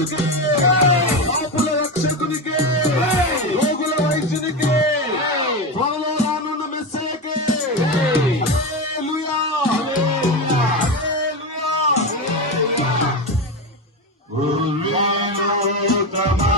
రక్షకునికి పాపుల రక్షకునికి రోగుల వైద్యునికి త్వరలో రానున్న మెస్సేకి ఉల్లేనోతమా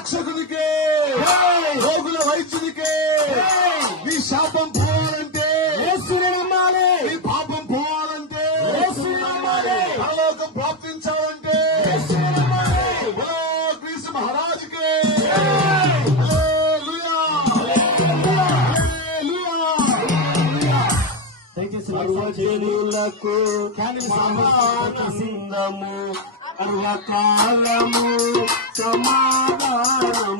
పాపుల రక్షకునికే రోగుల వైద్యునికే! నీ శాపం పోవాలంటే! నీ పాపం పోవాలంటే! పరలోకం ప్రాప్తించాలంటే! క్రీస్తు మహారాజుకే! హల్లెలూయా. హల్లెలూయా. సర్వజనులకు సమానందము సర్వకాలము సమాధానము